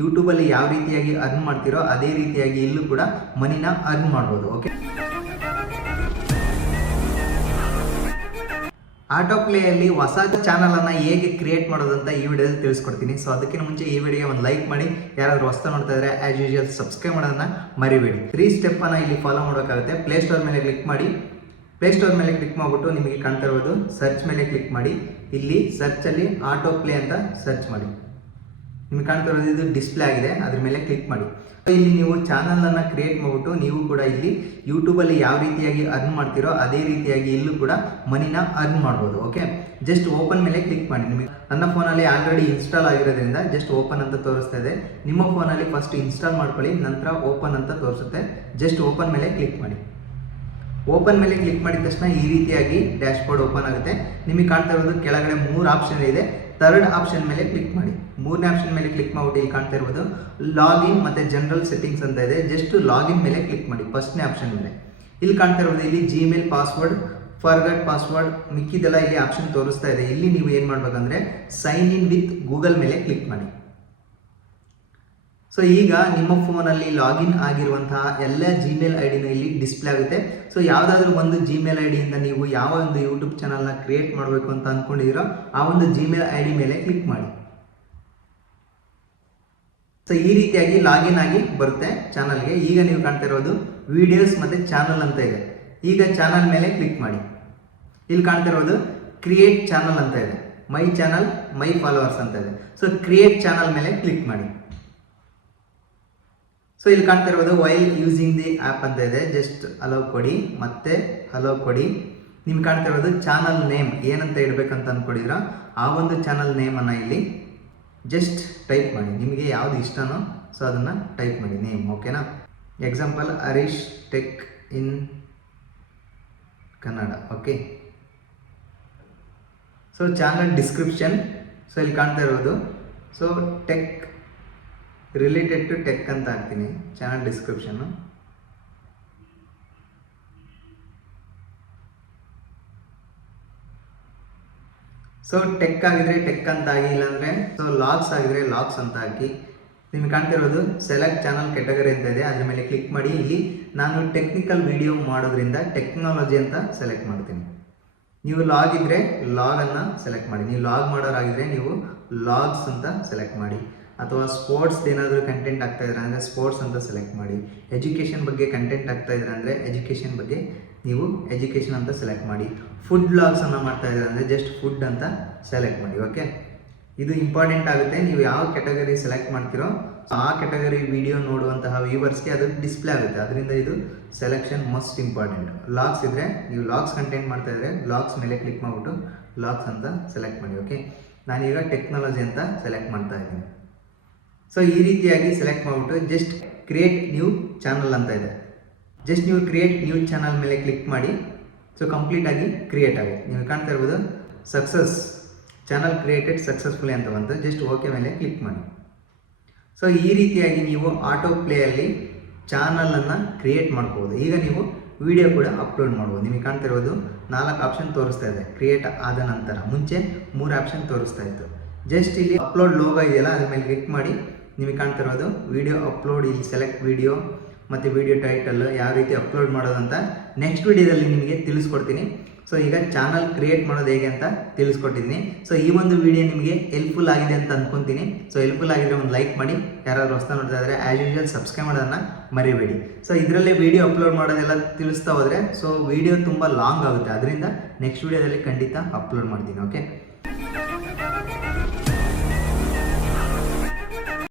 ಯೂಟ್ಯೂಬಲ್ಲಿ ಯಾವ ರೀತಿಯಾಗಿ ಅರ್ನ್ ಮಾಡ್ತಿರೋ ಅದೇ ರೀತಿಯಾಗಿ ಇಲ್ಲೂ ಕೂಡ ಮನಿನ ಅರ್ನ್ ಮಾಡ್ಬೋದು. ಓಕೆ, ಆಟೋ ಪ್ಲೇಯಲ್ಲಿ ಹೊಸ ಚಾನಲನ್ನು ಹೇಗೆ ಕ್ರಿಯೇಟ್ ಮಾಡೋದಂತ ಈ ವಿಡಿಯೋದಲ್ಲಿ ತಿಳಿಸ್ಕೊಡ್ತೀನಿ. ಸೊ ಅದಕ್ಕಿಂತ ಮುಂಚೆ ಈ ವಿಡಿಯೋ ಒಂದು ಲೈಕ್ ಮಾಡಿ, ಯಾರಾದರೂ ಹೊಸ ನೋಡ್ತಾ ಇದ್ರೆ ಆಸ್ ಯೂಶುವಲ್ ಸಬ್ಸ್ಕ್ರೈಬ್ ಮಾಡೋದನ್ನ ಮರಿಬೇಡಿ. 3 ಸ್ಟೆಪ್ಪನ್ನು ಇಲ್ಲಿ ಫಾಲೋ ಮಾಡಬೇಕಾಗುತ್ತೆ. ಪ್ಲೇಸ್ಟೋರ್ ಮೇಲೆ ಕ್ಲಿಕ್ ಮಾಡಿ. ಪ್ಲೇಸ್ಟೋರ್ ಮೇಲೆ ಕ್ಲಿಕ್ ಮಾಡಿಬಿಟ್ಟು ನಿಮಗೆ ಕಾಣ್ತಾ ಇರೋದು ಸರ್ಚ್ ಮೇಲೆ ಕ್ಲಿಕ್ ಮಾಡಿ. ಇಲ್ಲಿ ಸರ್ಚಲ್ಲಿ ಆಟೋ ಪ್ಲೇ ಅಂತ ಸರ್ಚ್ ಮಾಡಿ. ನಿಮಗೆ ಕಾಣ್ತಾ ಇರೋದು ಇದು ಡಿಸ್ಪ್ಲೇ ಆಗಿದೆ, ಅದ್ರ ಮೇಲೆ ಕ್ಲಿಕ್ ಮಾಡಿ. ಇಲ್ಲಿ ನೀವು ಚಾನಲನ್ನು ಕ್ರಿಯೇಟ್ ಮಾಡಿಬಿಟ್ಟು ನೀವು ಕೂಡ ಇಲ್ಲಿ ಯೂಟ್ಯೂಬಲ್ಲಿ ಯಾವ ರೀತಿಯಾಗಿ ಅರ್ನ್ ಮಾಡ್ತಿರೋ ಅದೇ ರೀತಿಯಾಗಿ ಇಲ್ಲೂ ಕೂಡ ಮನಿನ ಅರ್ನ್ ಮಾಡ್ಬೋದು. ಓಕೆ, ಜಸ್ಟ್ ಓಪನ್ ಮೇಲೆ ಕ್ಲಿಕ್ ಮಾಡಿ. ನಿಮಗೆ ನನ್ನ ಫೋನಲ್ಲಿ ಆಲ್ರೆಡಿ ಇನ್ಸ್ಟಾಲ್ ಆಗಿರೋದ್ರಿಂದ ಜಸ್ಟ್ ಓಪನ್ ಅಂತ ತೋರಿಸ್ತಾ ಇದೆ. ನಿಮ್ಮ ಫೋನಲ್ಲಿ ಫಸ್ಟ್ ಇನ್ಸ್ಟಾಲ್ ಮಾಡ್ಕೊಳ್ಳಿ, ನಂತರ ಓಪನ್ ಅಂತ ತೋರಿಸುತ್ತೆ. ಜಸ್ಟ್ ಓಪನ್ ಮೇಲೆ ಕ್ಲಿಕ್ ಮಾಡಿ. ಓಪನ್ ಮೇಲೆ ಕ್ಲಿಕ್ ಮಾಡಿದ ತಕ್ಷಣ ಈ ರೀತಿಯಾಗಿ ಡ್ಯಾಶ್ ಬೋರ್ಡ್ ಓಪನ್ ಆಗುತ್ತೆ. ನಿಮಗೆ ಕಾಣ್ತಾ ಇರೋದು ಕೆಳಗಡೆ 3 ಆಪ್ಷನ್ ಇದೆ. ಥರ್ಡ್ ಆಪ್ಷನ್ ಮೇಲೆ ಕ್ಲಿಕ್ ಮಾಡಿ. 3ನೇ ಆಪ್ಷನ್ ಮೇಲೆ ಕ್ಲಿಕ್ ಮಾಡಿಬಿಟ್ಟು ಇಲ್ಲಿ ಕಾಣ್ತಾ ಇರ್ಬೋದು ಲಾಗಿನ್ ಮತ್ತು ಜನರಲ್ ಸೆಟ್ಟಿಂಗ್ಸ್ ಅಂತ ಇದೆ. ಜಸ್ಟ್ ಲಾಗಿನ್ ಮೇಲೆ ಕ್ಲಿಕ್ ಮಾಡಿ. ಫಸ್ಟ್ನೇ ಆಪ್ಷನ್ ಮೇಲೆ ಇಲ್ಲಿ ಕಾಣ್ತಾ ಇರ್ಬೋದು ಇಲ್ಲಿ ಜಿಮೇಲ್ ಪಾಸ್ವರ್ಡ್, ಫರ್ಗಟ್ ಪಾಸ್ವರ್ಡ್, ಮಿಕ್ಕಿದೆಲ್ಲ ಇಲ್ಲಿ ಆಪ್ಷನ್ ತೋರಿಸ್ತಾ ಇದೆ. ಇಲ್ಲಿ ನೀವು ಏನು ಮಾಡಬೇಕಂದ್ರೆ ಸೈನ್ ಇನ್ ವಿತ್ ಗೂಗಲ್ ಮೇಲೆ ಕ್ಲಿಕ್ ಮಾಡಿ. ಸೊ ಈಗ ನಿಮ್ಮ ಫೋನಲ್ಲಿ ಲಾಗಿನ್ ಆಗಿರುವಂತಹ ಎಲ್ಲ ಜಿಮೇಲ್ ಐ ಡಿನೂ ಇಲ್ಲಿ ಡಿಸ್ಪ್ಲೇ ಆಗುತ್ತೆ. ಸೊ ಯಾವುದಾದ್ರೂ ಒಂದು ಜಿಮೇಲ್ ಐ ಡಿಯಿಂದ ನೀವು ಯಾವ ಒಂದು ಯೂಟ್ಯೂಬ್ ಚಾನಲ್ನ ಕ್ರಿಯೇಟ್ ಮಾಡಬೇಕು ಅಂತ ಅಂದ್ಕೊಂಡಿದ್ದೀರೋ ಆ ಒಂದು ಜಿಮೇಲ್ ಐ ಡಿ ಮೇಲೆ ಕ್ಲಿಕ್ ಮಾಡಿ. ಸೊ ಈ ರೀತಿಯಾಗಿ ಲಾಗಿನ್ ಆಗಿ ಬರುತ್ತೆ ಚಾನಲ್ಗೆ. ಈಗ ನೀವು ಕಾಣ್ತಾ ಇರೋದು ವಿಡಿಯೋಸ್ ಮತ್ತು ಚಾನಲ್ ಅಂತ ಇದೆ. ಈಗ ಚಾನಲ್ ಮೇಲೆ ಕ್ಲಿಕ್ ಮಾಡಿ. ಇಲ್ಲಿ ಕಾಣ್ತಾ ಇರೋದು ಕ್ರಿಯೇಟ್ ಚಾನಲ್ ಅಂತ ಇದೆ. ಮೈ ಚಾನಲ್, ಮೈ ಫಾಲೋವರ್ಸ್ ಅಂತ ಇದೆ. ಸೊ ಕ್ರಿಯೇಟ್ ಚಾನಲ್ ಮೇಲೆ ಕ್ಲಿಕ್ ಮಾಡಿ. ಸೊ ಇಲ್ಲಿ ಕಾಣ್ತಾ ಇರೋದು ವೈಲ್ ಯೂಸಿಂಗ್ ದಿ ಆ್ಯಪ್ ಅಂತ ಇದೆ. ಜಸ್ಟ್ ಅಲೋ ಕೊಡಿ, ಮತ್ತೆ ಅಲೋ ಕೊಡಿ. ನಿಮ್ಗೆ ಕಾಣ್ತಾ ಇರೋದು ಚಾನಲ್ ನೇಮ್ ಏನಂತ ಇಡಬೇಕಂತ ಅಂದ್ಕೊಂಡಿದ್ರ ಆ ಒಂದು ಚಾನಲ್ ನೇಮನ್ನು ಇಲ್ಲಿ ಜಸ್ಟ್ ಟೈಪ್ ಮಾಡಿ. ನಿಮಗೆ ಯಾವುದು ಇಷ್ಟನೋ ಸೊ ಅದನ್ನು ಟೈಪ್ ಮಾಡಿ ನೇಮ್. ಓಕೆನಾ? Example Harish tech in Kannada. Okay, so channel description. So ಇಲ್ಲಿ ಕಾಣ್ತಾ ಇರೋದು so tech related to tech ಅಂತ ಹಾಕ್ತೀನಿ ಚಾನಲ್ ಡಿಸ್ಕ್ರಿಪ್ಷನ್ನು. ಸೊ ಟೆಕ್ ಆಗಿದ್ರೆ ಟೆಕ್ ಅಂತ ಆಗಿ, ಇಲ್ಲಾಂದರೆ ಸೊ ಲಾಗ್ಸ್ ಆಗಿದ್ರೆ ಲಾಗ್ಸ್ ಅಂತ ಹಾಕಿ. ನಿಮ್ಗೆ ಕಾಣ್ತಿರೋದು ಸೆಲೆಕ್ಟ್ ಚಾನಲ್ ಕೆಟಗರಿ ಅಂತ ಇದೆ, ಅದ್ರ ಮೇಲೆ ಕ್ಲಿಕ್ ಮಾಡಿ. ಇಲ್ಲಿ ನಾನು ಟೆಕ್ನಿಕಲ್ ವಿಡಿಯೋ ಮಾಡೋದ್ರಿಂದ ಟೆಕ್ನಾಲಜಿ ಅಂತ ಸೆಲೆಕ್ಟ್ ಮಾಡ್ತೀನಿ. ನೀವು ಲಾಗ್ ಇದ್ದರೆ ಲಾಗನ್ನು ಸೆಲೆಕ್ಟ್ ಮಾಡಿ. ನೀವು ಲಾಗ್ ಮಾಡೋರಾಗಿದ್ದರೆ ನೀವು ಲಾಗ್ಸ್ ಅಂತ ಸೆಲೆಕ್ಟ್ ಮಾಡಿ. ಅಥವಾ ಸ್ಪೋರ್ಟ್ಸ್ ಏನಾದರೂ ಕಂಟೆಂಟ್ ಆಗ್ತಾ ಇದ್ರೆ ಅಂದರೆ ಸ್ಪೋರ್ಟ್ಸ್ ಅಂತ ಸೆಲೆಕ್ಟ್ ಮಾಡಿ. ಎಜುಕೇಷನ್ ಬಗ್ಗೆ ಕಂಟೆಂಟ್ ಆಗ್ತಾ ಇದ್ರೆ ಅಂದರೆ ಎಜುಕೇಷನ್ ಬಗ್ಗೆ ನೀವು ಎಜುಕೇಷನ್ ಅಂತ ಸೆಲೆಕ್ಟ್ ಮಾಡಿ. ಫುಡ್ ಬ್ಲಾಗ್ಸನ್ನು ಮಾಡ್ತಾ ಇದ್ದಾರೆ ಅಂದರೆ ಜಸ್ಟ್ ಫುಡ್ ಅಂತ ಸೆಲೆಕ್ಟ್ ಮಾಡಿ. ಓಕೆ, ಇದು ಇಂಪಾರ್ಟೆಂಟ್ ಆಗುತ್ತೆ. ನೀವು ಯಾವ ಕೆಟಗರಿ ಸೆಲೆಕ್ಟ್ ಮಾಡ್ತೀರೋ ಆ ಕೆಟಗರಿ ವಿಡಿಯೋ ನೋಡುವಂತಹ ವ್ಯೂವರ್ಸ್ಗೆ ಅದು ಡಿಸ್ಪ್ಲೇ ಆಗುತ್ತೆ. ಅದರಿಂದ ಇದು ಸೆಲೆಕ್ಷನ್ ಮಸ್ಟ್ ಇಂಪಾರ್ಟೆಂಟ್. ಲಾಗ್ಸ್ ಇದ್ದರೆ ನೀವು ಲಾಗ್ಸ್ ಕಂಟೆಂಟ್ ಮಾಡ್ತಾ ಇದ್ದರೆ ಲಾಗ್ಸ್ ಮೇಲೆ ಕ್ಲಿಕ್ ಮಾಡಿಬಿಟ್ಟು ಲಾಗ್ಸ್ ಅಂತ ಸೆಲೆಕ್ಟ್ ಮಾಡಿ. ಓಕೆ, ನಾನೀಗ ಟೆಕ್ನಾಲಜಿ ಅಂತ ಸೆಲೆಕ್ಟ್ ಮಾಡ್ತಾ ಇದ್ದೀನಿ. ಸೊ ಈ ರೀತಿಯಾಗಿ ಸೆಲೆಕ್ಟ್ ಮಾಡಿಬಿಟ್ಟು ಜಸ್ಟ್ ಕ್ರಿಯೇಟ್ ನ್ಯೂ ಚಾನಲ್ ಅಂತ ಇದೆ. ಜಸ್ಟ್ ನೀವು ಕ್ರಿಯೇಟ್ ನ್ಯೂ ಚಾನಲ್ ಮೇಲೆ ಕ್ಲಿಕ್ ಮಾಡಿ. ಸೊ ಕಂಪ್ಲೀಟಾಗಿ ಕ್ರಿಯೇಟ್ ಆಗುತ್ತೆ. ನೀವು ಕಾಣ್ತಾ ಇರ್ಬೋದು ಸಕ್ಸಸ್ ಚಾನಲ್ ಕ್ರಿಯೇಟೆಡ್ ಸಕ್ಸಸ್ಫುಲಿ ಅಂತ ಬಂತು. ಜಸ್ಟ್ ಓಕೆ ಮೇಲೆ ಕ್ಲಿಕ್ ಮಾಡಿ. ಸೊ ಈ ರೀತಿಯಾಗಿ ನೀವು ಆಟೋ ಪ್ಲೇಯಲ್ಲಿ ಚಾನಲನ್ನು ಕ್ರಿಯೇಟ್ ಮಾಡ್ಬೋದು. ಈಗ ನೀವು ವಿಡಿಯೋ ಕೂಡ ಅಪ್ಲೋಡ್ ಮಾಡ್ಬೋದು. ನಿಮಗೆ ಕಾಣ್ತಾ ಇರೋದು 4 ಆಪ್ಷನ್ ತೋರಿಸ್ತಾ ಇದೆ ಕ್ರಿಯೇಟ್ ಆದ ನಂತರ. ಮುಂಚೆ 3 ಆಪ್ಷನ್ ತೋರಿಸ್ತಾ ಇತ್ತು. ಜಸ್ಟ್ ಇಲ್ಲಿ ಅಪ್ಲೋಡ್ ಲೋಗೋ ಇದೆಯಲ್ಲ ಅದ್ರ ಮೇಲೆ ಕ್ಲಿಕ್ ಮಾಡಿ. ನಿಮಗೆ ಕಾಣ್ತಾ ಇರೋದು ವಿಡಿಯೋ ಅಪ್ಲೋಡ್. ಇಲ್ಲಿ ಸೆಲೆಕ್ಟ್ ವಿಡಿಯೋ ಮತ್ತು ವಿಡಿಯೋ ಟೈಟಲ್ ಯಾವ ರೀತಿ ಅಪ್ಲೋಡ್ ಮಾಡೋದಂತ ನೆಕ್ಸ್ಟ್ ವಿಡಿಯೋದಲ್ಲಿ ನಿಮಗೆ ತಿಳಿಸ್ಕೊಡ್ತೀನಿ. ಸೊ ಈಗ ಚಾನಲ್ ಕ್ರಿಯೇಟ್ ಮಾಡೋದು ಹೇಗೆ ಅಂತ ತಿಳಿಸ್ಕೊಟ್ಟಿದ್ದೀನಿ. ಸೊ ಈ ಒಂದು ವಿಡಿಯೋ ನಿಮಗೆ ಹೆಲ್ಪ್ಫುಲ್ ಆಗಿದೆ ಅಂತ ಅಂದ್ಕೊತೀನಿ. ಸೊ ಹೆಲ್ಪ್ಫುಲ್ ಆಗಿದ್ರೆ ಒಂದು ಲೈಕ್ ಮಾಡಿ. ಯಾರಾದರೂ ಹೊಸ ನೋಡ್ತಾ ಇದ್ದರೆ ಆ್ಯಸ್ ಯೂಶುವಲ್ ಸಬ್ಸ್ಕ್ರೈಬ್ ಮಾಡೋದನ್ನು ಮರಿಬೇಡಿ. ಸೊ ಇದರಲ್ಲೇ ವಿಡಿಯೋ ಅಪ್ಲೋಡ್ ಮಾಡೋದೆಲ್ಲ ತಿಳಿಸ್ತಾ ಹೋದರೆ ಸೊ ವಿಡಿಯೋ ತುಂಬ ಲಾಂಗ್ ಆಗುತ್ತೆ. ಅದರಿಂದ ನೆಕ್ಸ್ಟ್ ವಿಡಿಯೋದಲ್ಲಿ ಖಂಡಿತ ಅಪ್ಲೋಡ್ ಮಾಡ್ತೀನಿ. ಓಕೆ.